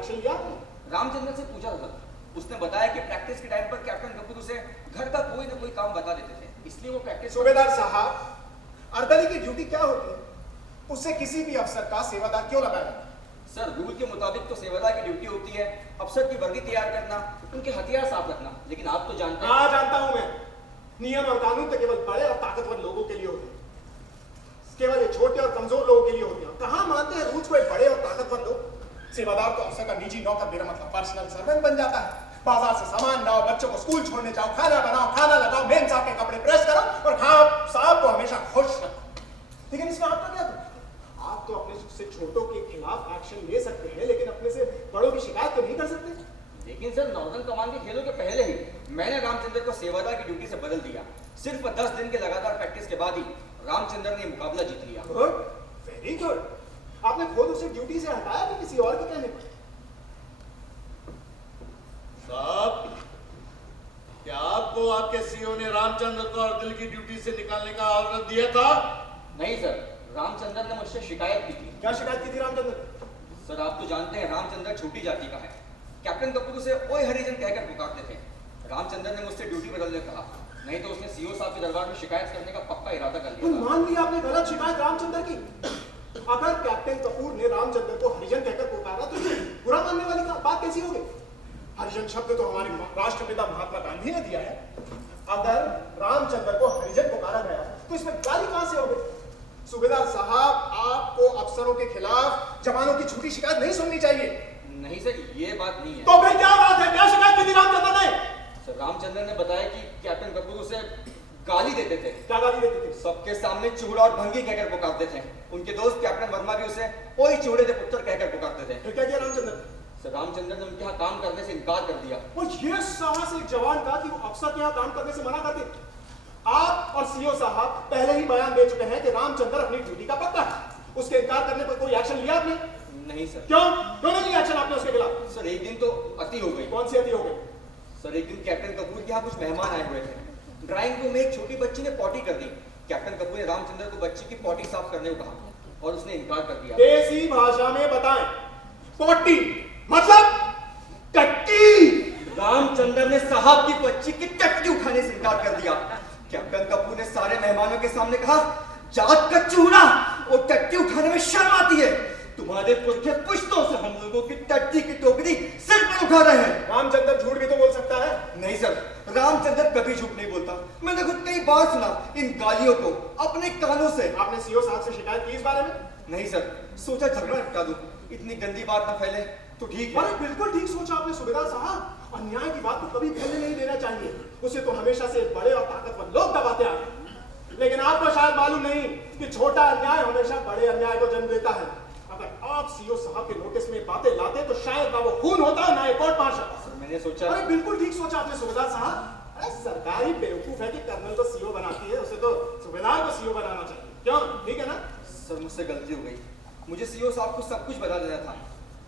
Action लिया? रामचंद्र से पूछा था, उसने बताया कि प्रैक्टिस के टाइम पर कैप्टन कपूर उसे घर का कोई ना कोई काम बता देते थे, इसलिए वो प्रैक्टिस। सूबेदार साहब, अर्दली की ड्यूटी क्या होती है? उससे किसी भी अफसर का सेवादार क्यों लगाया? सर, रूल के मुताबिक तो सेवादार की ड्यूटी होती है अफसर की वर्दी तैयार करना, उनके हथियार साफ रखना, लेकिन आप तो जानते हैं। हाँ, जानता हूं मैं। नियम और कानून तो केवल बड़े और ताकतवर लोगों के लिए होते हैं, केवल ये छोटे और कमजोर लोगों के लिए होते हैं। कहां मानते हैं रूल्स कोई बड़े और ताकतवर लोग? सेवादार तो अफसर का निजी नौकर, मेरा मतलब पर्सनल सर्वेंट बन जाता है। बाजार से सामान लाओ, बच्चों को स्कूल छोड़ने जाओ, खाना बनाओ, खाना लगाओ, मेम साहब के कपड़े प्रेस करो और साहब को हमेशा खुश रखो। लेकिन इसमें आपका क्या था? आप तो अपने से छोटों के खिलाफ एक्शन ले सकते हैं, लेकिन अपने से बड़ों की शिकायत तो नहीं कर सकते। लेकिन सर, नॉर्दर्न कमांड के खेलों के पहले ही मैंने रामचंद्र को सेवादार की ड्यूटी से बदल दिया। सिर्फ 10 दिन के लगातार प्रैक्टिस के बाद ही रामचंद्र ने मुकाबला जीत लिया। Good, very good. आपने खुद उसे ड्यूटी से हटाया कि किसी और के कहने पर? साहब, क्या आपको आपके सीईओ ने रामचंद्र को अर्दली की ड्यूटी से निकालने का ऑर्डर दिया था? नहीं सर, रामचंद्र ने मुझसे शिकायत की थी। क्या शिकायत की थी रामचंद्र? सर, आप तो जानते हैं रामचंद्र छोटी जाति का है। कैप्टन कपूर उसे ओए हरिजन कहकर पुकारते थे। रामचंद्र ने मुझसे ड्यूटी बदलने कहा, नहीं तो उसने सीईओ साहब के दरबार में शिकायत करने का पक्का इरादा कर लिया था। मान लिया आपने गलत शिकायत रामचंद्र की। अगर कैप्टन कपूर ने रामचंद्र को हरिजन कहकर पुकारा तो ये बुरा मानने वाली बात कैसी होगी? हरिजन शब्द तो हमारे राष्ट्रपिता महात्मा गांधी ने दिया है। अगर रामचंद्र को हरिजन पुकारा गया तो इसमें गाली कहां से होगी? सूबेदार साहब, आपको अफसरों के खिलाफ जवानों की झूठी शिकायत नहीं सुननी चाहिए। नहीं सर, ये बात नहीं है। तो फिर क्या बात है? क्या शिकायत की थी रामचंद्र ने? सर, रामचंद्र ने बताया कि कैप्टन कपूर उसे गाली देते थे। क्या गाली देते थे? सबके सामने चूड़ा और भंगी कहकर पुकारते थे। उनके दोस्त कैप्टन वर्मा भी उसे ओए चूड़े दे पुत्र कहकर पुकारते थे। फिर क्या किया रामचंद्र? सर, रामचंद्र ने उनके यहाँ काम करने से इनकार कर दिया। और ये साहस एक जवान का कि वो अफसर के यहाँ काम करने से मना करते। आप और सीईओ साहब पहले ही बयान दे चुके हैं कि रामचंद्र अपनी ड्यूटी का पक्का है। उसके इनकार करने पर कोई एक्शन लिया आपने? नहीं सर। क्यों नहीं लिया एक्शन आपने उसके खिलाफ? सर, एक दिन तो अति हो गई। कौन सी अति हो गई? सर, एक दिन कैप्टन कपूर के यहाँ कुछ मेहमान आए हुए थे। ड्राइंग रूम में एक छोटी बच्ची ने पॉटी कर दी। कैप्टन कपूर ने रामचंद्र को बच्ची की पॉटी साफ करने को कहा और उसने इनकार कर दिया। देसी भाषा में बताएं, पॉटी मतलब टट्टी। रामचंद्र ने साहब की बच्ची की टट्टी उठाने से इनकार कर दिया। कैप्टन कपूर ने सारे मेहमानों के सामने कहा, जात का चूड़ा और टट्टी उठाने में शर्म आती है। तुम्हारे पुरखे पुश्तों से हम लोगों की टट्टी की टोकरी सिर पर उठा रहे हैं। रामचंद्र झूठ भी तो बोल सकता है। नहीं सर, रामचंद्र कभी झूठ नहीं बोलता। मैंने खुद कई बार सुना इन गालियों को अपने कानों से। आपने सीईओ साहब से शिकायत की इस बारे में? नहीं सर, सोचा झगड़ा निपटा दूं, इतनी गंदी बात ना फैले तो ठीक है। अरे बिल्कुल ठीक सोचा आपने सूबेदार साहब। अन्याय की बात तो कभी फैलने नहीं देना चाहिए। उसे तो हमेशा से बड़े और ताकतवर लोग दबाते आए हैं। लेकिन आपको शायद मालूम नहीं कि छोटा अन्याय हमेशा बड़े अन्याय को जन्म देता है। अगर आप सीईओ साहब के नोटिस में बातें लाते तो शायद ना वो खून होता ना ये कोर्ट मार्शल। मैंने सोचा। अरे बिल्कुल ठीक सोचा आपने सूबेदार साहब। अरे सरकारी बेवकूफ है कि कर्नल को सीईओ बनाती है, उसे तो सूबेदार को सीईओ बनाना चाहिए। क्यों? ठीक है ना? सर, मुझसे गलती हो गई। मुझे सीईओ साहब को सब कुछ बता देना था,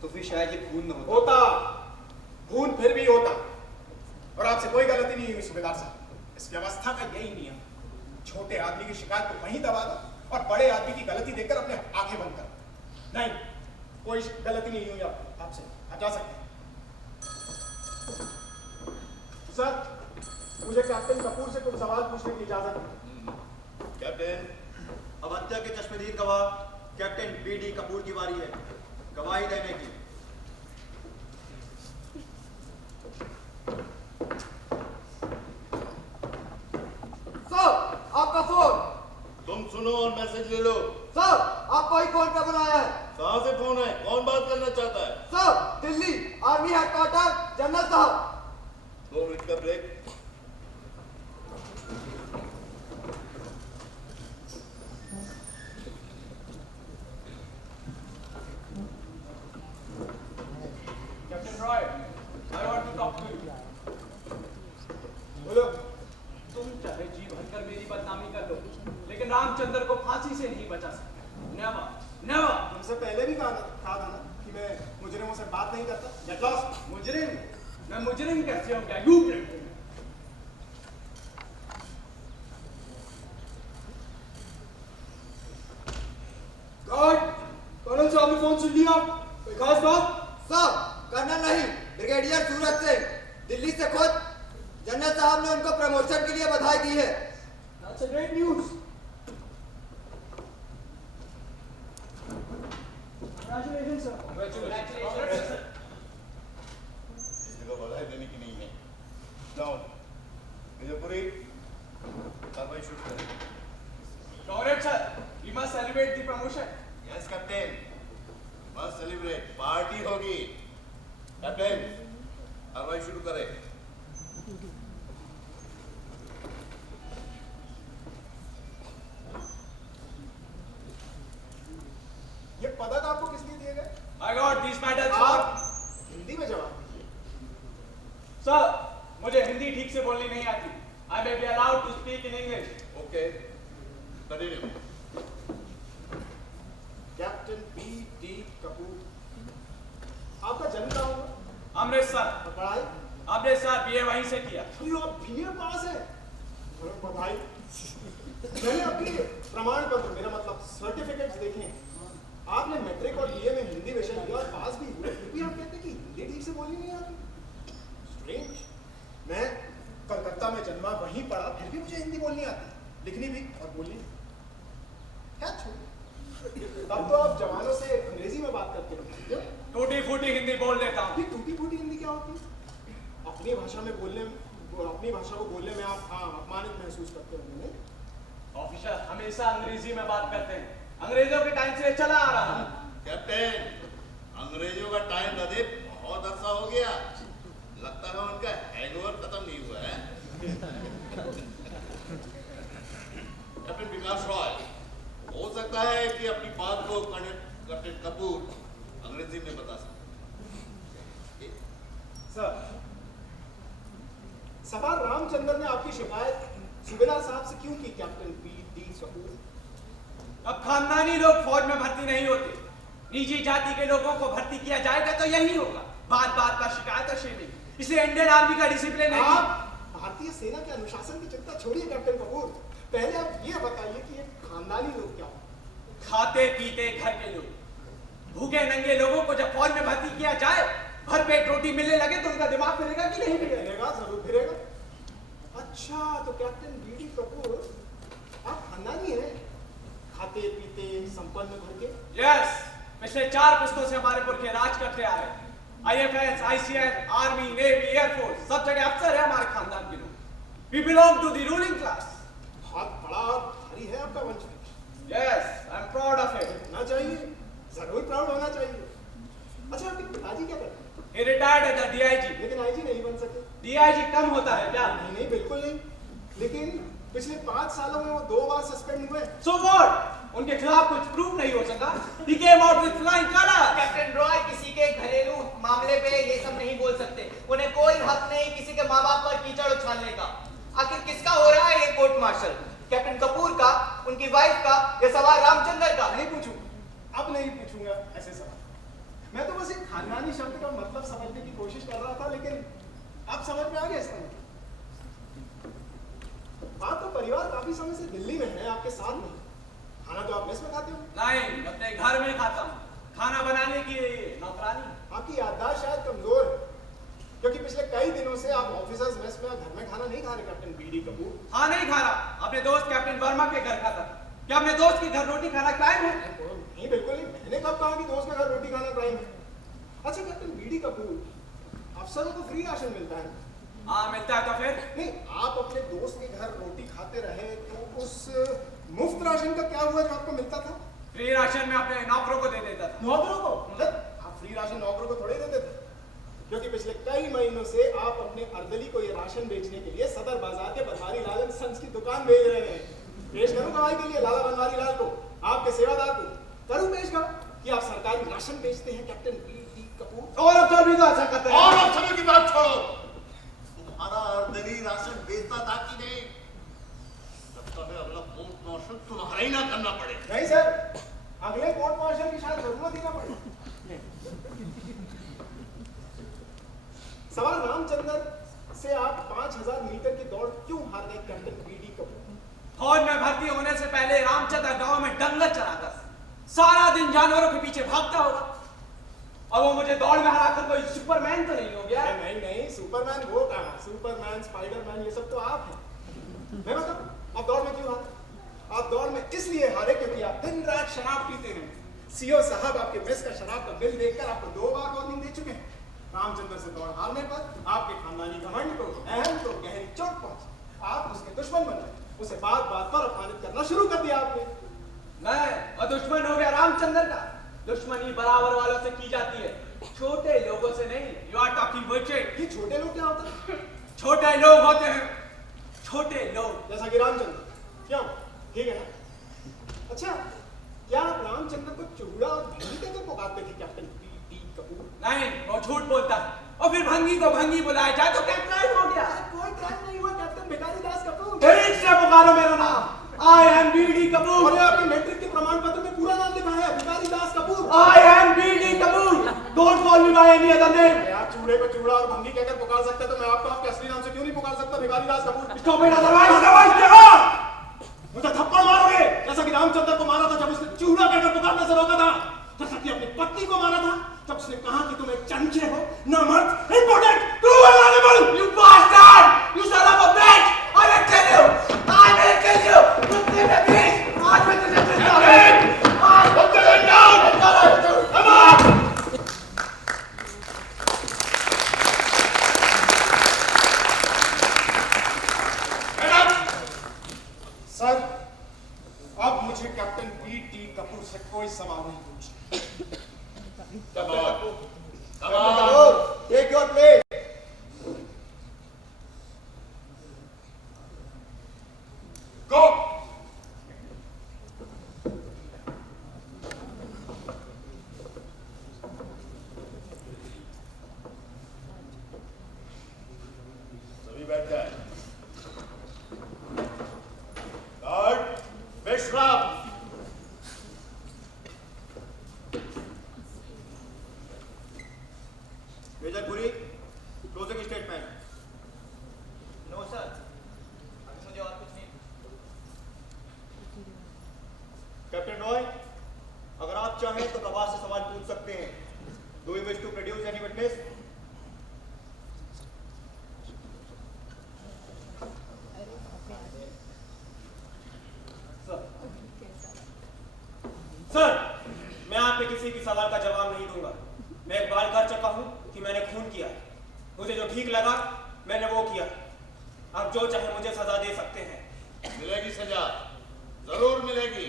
तो फिर शायद ये खून न होता। खून फिर भी होता। और आपसे कोई गलती नहीं हुई सूबेदार साहब। इस व्यवस्था का यही नियम, छोटे आदमी की शिकायत को वहीं दबा दो और बड़े आदमी की गलती देखकर अपने आंखें बंद कर। नहीं, कोई गलती नहीं हुई आपसे, आप जा सकते हैं। सर, मुझे कैप्टन कपूर से कुछ सवाल पूछने की इजाजत है। कैप्टन, अब हत्या के चश्मदीद गवाह कैप्टन बीडी कपूर की बारी है गवाही देने की। सर, आपका फोन। तुम सुनो और मैसेज ले लो। सर, आपको ही फोन पे बुलाया है। कहां से फोन है? कौन बात करना चाहता है? Sir, Delhi army headquarter general साहब। 2 मिनट का break. Captain Roy, I want to talk to you. बोलो। तुम चाहे जी भरकर मेरी बदनामी कर लो, लेकिन रामचंद्र को फांसी से नहीं बचा सकते। Never, never. तुमसे पहले भी कहा था ना कि मैं मुजरिमों से बात नहीं करता। Get lost. मुजरिम? मैं मुजरिम कैसे हूं? क्या यू ब्रेक? गॉड, कर्नल साहब ने फोन सुन लिया। कोई खास बात? सर, कर्नल नहीं, ब्रिगेडियर सूरज सिंह। दिल्ली से खुद जनरल साहब ने उनको प्रमोशन के लिए बधाई दी है। That's a great news. Congratulations, sir. Congratulations, sir. इसको बधाई देने की नहीं है। जाओ, विजयपुरी, कार्रवाई शुरू करें। Congrats, sir. We must celebrate the promotion. Yes captain, बस सेलिब्रेट, पार्टी होगी। कैप्टन, कार्रवाई शुरू करें। ये पदक आपको किस लिए दिए गए? I got these medals, आप sir. हिंदी में जवाब दीजिए। Sir, मुझे हिंदी ठीक से बोलनी नहीं आती. I may be allowed to speak in English. Okay, continue. Captain B.D. Kapoor, आपका जन्म कहाँ हुआ? अमृतसर. और पढ़ाई? अमृतसर BA वहीं से किया. अरे आप BA पास है? अरे बधाई। मैंने आपके प्रमाण पत्र, मेरा मतलब सर्टिफिकेट्स देखे हैं। आपने मैट्रिक और BA में हिंदी विषय लिया और पास भी हुए, फिर भी आप कहते हैं कि हिंदी ठीक से बोलनी नहीं आती। स्ट्रेंज। मैं कलकत्ता में जन्मा, वहीं पढ़ा, फिर भी मुझे हिंदी बोलनी आती, लिखनी भी और बोलनी भी। क्या छोड़, तब तो आप जवानों से अंग्रेजी में बात करते हो। टूटी फूटी हिंदी बोल देता हूँ. ये टूटी फूटी हिंदी क्या होती है? अपनी भाषा में बोलने, अपनी भाषा को बोलने में आप अपमानित महसूस करते होंगे नहीं? ऑफिसर हमेशा अंग्रेजी में बात करते हैं. अंग्रेजों के टाइम से चला आ रहा है. कैप्टन, अंग्रेजों का टाइम लगे बहुत अरसा हो गया। लगता है उनका हैंगओवर खत्म नहीं हुआ है। कैप्टन विकास रॉय, हो सकता है कि अपनी बात को कैप्टन कपूर अंग्रेजी में बता सकते। सर, सवार रामचंद्र ने आपकी शिकायत सूबेदार साहब से क्यों की कैप्टन B.D. कपूर? अब खानदानी लोग फौज में भर्ती नहीं होते. निजी जाति के लोगों को भर्ती किया जाएगा तो यही होगा. बात बात पर शिकायत और शेविंग. इसलिए इंडियन आर्मी का डिसिप्लिन है. आप भारतीय सेना के अनुशासन की चिंता छोड़िए कैप्टन कपूर. पहले आप ये बताइए कि ये खानदानी लोग क्या होते? खाते पीते घर के लोग. भूखे नंगे लोगों को जब फौज में भर्ती किया जाए, भर पेट रोटी मिलने लगे तो उनका दिमाग फिरेगा कि नहीं फिरेगा? फिरेगा, जरूर फिरेगा। अच्छा, तो कैप्टन B.D. कपूर आप खानदानी हैं, खाते पीते संपन्न घर के। यस, पिछले 4 पुश्तों से हमारे पुरखे राज करते आ रहे हैं. IFS, ICN, army, navy, air force, सब जगह अफसर है हमारे खानदान के लोग. We belong to the ruling class. बहुत बड़ा और भारी है आपका वंश। Yes, I'm proud of it. होना चाहिए, जरूर प्राउड होना चाहिए। अच्छा, आपके पिताजी क्या करते हैं? He retired as a DIG. लेकिन IG नहीं बन सके। DIG कम होता है क्या? नहीं नहीं, बिल्कुल नहीं। लेकिन पिछले 5 सालों में वो 2 बार सस्पेंड हुए। So what? उनके खिलाफ कुछ प्रूव नहीं हो सका. He came out with flying colors. Captain Roy किसी के घरेलू मामले पे ये सब नहीं बोल सकते. उन्हें कोई हक नहीं किसी के माँ बाप पर कीचड़ उछालने का. आखिर किसका हो रहा है ये कोर्ट मार्शल? कैप्टन कपूर का, उनकी वाइफ का, या सवार रामचंद्र का? नहीं पूछूं, अब नहीं पूछूंगा ऐसे सवाल। मैं तो बस एक खानदानी शब्द का मतलब समझने की कोशिश कर रहा था, लेकिन अब समझ में आ गया इसका मतलब। आप तो परिवार काफी समय से दिल्ली में है, आपके साथ नहीं। खाना तो आप मेस में खाते हो? नहीं, अपने घर में खाता हूँ. खाना बनाने की नौकरानी. आपकी याददाश्त शायद कमजोर है, क्योंकि पिछले कई दिनों से आप ऑफिसर्स मेस में घर में खाना नहीं खा रहे कैप्टन B.D. कपूर। हाँ, नहीं खा रहा. अपने दोस्त कैप्टन वर्मा के घर खाता. क्या अपने दोस्त के घर रोटी खाना क्राइम है? नहीं, बिल्कुल नहीं। मैंने कब कहा कि दोस्त के घर रोटी खाना क्राइम है? अच्छा कैप्टन B.D. कपूर, अफसरों को फ्री राशन मिलता है? हाँ, मिलता है. तो फिर नहीं, आप अपने दोस्त के घर रोटी खाते रहे तो उस मुफ्त राशन का क्या हुआ जो आपको मिलता था? फ्री राशन में अपने नौकरों को दे देता था. नौकरों को? आप फ्री राशन नौकरों को थोड़े देते थे, क्योंकि पिछले कई महीनों से आप अपने अर्दली को ये राशन बेचने के लिए सदर बाजार के बनवारी लाल एंड सन्स की दुकान भेज रहे हैं। पेश करूं गवाही के लिए लाला बनवारी लाल को, आपके सेवादार को? करूं पेश कि आप सरकारी राशन बेचते हैं कैप्टन B.D. कपूर? और अफसर भी तो ऐसा करते हैं. और अफसरों की बात छोड़ो, तुम्हारा अर्दली राशन बेचता था कि नहीं? लगता है अगला कोर्ट मार्शल तुम्हारा ही ना करना पड़े। नहीं सर, अगले कोर्ट मार्शल की शायद जरूरत ही ना पड़े। सवाल रामचंद्र से आप 5000 मीटर की दौड़ क्यों हार गए कैप्टन B.D. कपूर? फौज में भर्ती होने से पहले रामचंद्र गांव में दंगल चलाता. सारा दिन जानवरों के पीछे भागता होगा. और वो मुझे दौड़ में हराकर कोई सुपरमैन तो नहीं हो गया। नहीं नहीं, सुपरमैन वो कहा, सुपरमैन स्पाइडरमैन ये सब तो आप हैं। मैं बताऊं आप दौड़ में क्यों हारे? आप दौड़ में इसलिए हारे क्योंकि आप दिन रात शराब पीते हैं। सीओ साहब आपके मेस का शराब का बिल देखकर आपको 2 बार वार्निंग दे चुके हैं। रामचंद्र से दौड़ हारने पर आपके खानदानी घमंड को अहम तो गहरी चोट पहुंची। आप उसके दुश्मन बन गए, उसे बात बात पर अपमानित करना शुरू कर दिया आपने। मैं और दुश्मन हो गया रामचंद्र का। दुश्मनी बराबर वालों से की जाती है, छोटे लोगों से नहीं। You are talking bullshit. ये छोटे लोग क्या होते हैं? छोटे लोग होते हैं, छोटे लोग जैसा कि रामचंद्र। क्यों? ठीक है ना? अच्छा, क्या आप रामचंद्र को चूड़ा और भंगी कहकर पुकारते थे कैप्टन पी.टी. कपूर? नहीं, वो झूठ बोलता है। और फिर भंगी को भंगी बुलाया जाए तो कैप्टन हो गया। कोई क्राइम नहीं हुआ कैप्टन भिखारी दास कपूर। ठीक से पुकारो मेरा नाम। I am B D. कपूर। और आपके मैट्रिक के प्रमाण पत्र में पूरा नाम लिखा है, Bhikhari Das Kapoor. I am B D. Kapoor. Don't call me by any other name. आप चूड़े को चूड़ा और भंगी कहकर पुकार सकते तो मैं आपको आपके असली नाम से क्यों नहीं पुकार सकता, भिखारी Das Kapoor? Stop it, otherwise मुझे थप्पड़ मारोगे जैसा कि रामचंद्र को मारा था जब उसने चूड़ा कहकर पुकारने से रोका था, जैसा कि अपनी पत्नी को मारा था जब उसने कहा कि तुम एक चमचे हो, नामर्द, important, cruel animal. You bastard! You son of a bitch! I will kill you! I will kill you! कुत्ते में बीच! आज मैं तुझे जिंदा हूँ! Put the gun down! Come on! Sir, अब मुझे कैप्टन पी.टी. कपूर से कोई सवाल नहीं पूछना। Come on! Come on! Take your place. Go. सभी बैठ जाए। गार्ड, विश्राम। Major Puri, closing statement. No sir, अभी मुझे और कुछ नहीं। कैप्टन रॉय, अगर आप चाहें तो गवाह से सवाल पूछ सकते हैं। Do you wish to produce any witness? Sir, मैं आपके किसी भी सवाल का जवाब नहीं दूंगा। मैं इकबाल कर चुका हूं कि मैंने खून किया है। मुझे जो ठीक लगा मैंने वो किया। आप जो चाहे मुझे सजा दे सकते हैं। मिलेगी सजा, जरूर मिलेगी।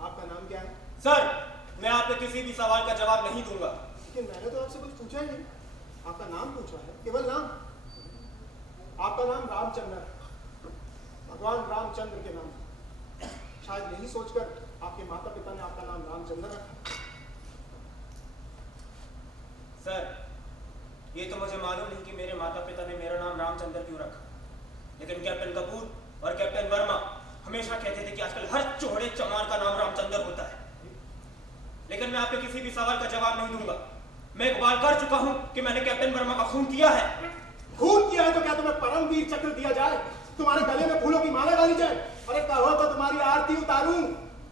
आपका नाम क्या है? सर, मैं आपके किसी भी सवाल का जवाब नहीं दूंगा। लेकिन मैंने तो आपसे कुछ पूछा ही नहीं। आपका नाम पूछा है, केवल नाम। आपका नाम रामचंद्र है, भगवान रामचंद्र के नाम। शायद यही सोचकर आपके माता पिता ने आपका नाम रामचंद्र रखा। सर, ये तो मुझे मालूम नहीं कि मेरे माता पिता ने मेरा नाम रामचंद्र क्यों रखा, लेकिन कैप्टन कपूर और कैप्टन वर्मा हमेशा कहते थे कि आजकल हर चौड़े चमार का नाम रामचंद्र होता है। लेकिन मैं आपके किसी भी सवाल का जवाब नहीं दूंगा। मैं इकबाल कर चुका हूं कि मैंने कैप्टन वर्मा का खून किया है। खून किया है तो क्या तुम्हें परमवीर चक्र दिया जाए, तुम्हारे गले में फूलों की माला डाली जाए, अरे कहो तो तुम्हारी आरती उतारूं।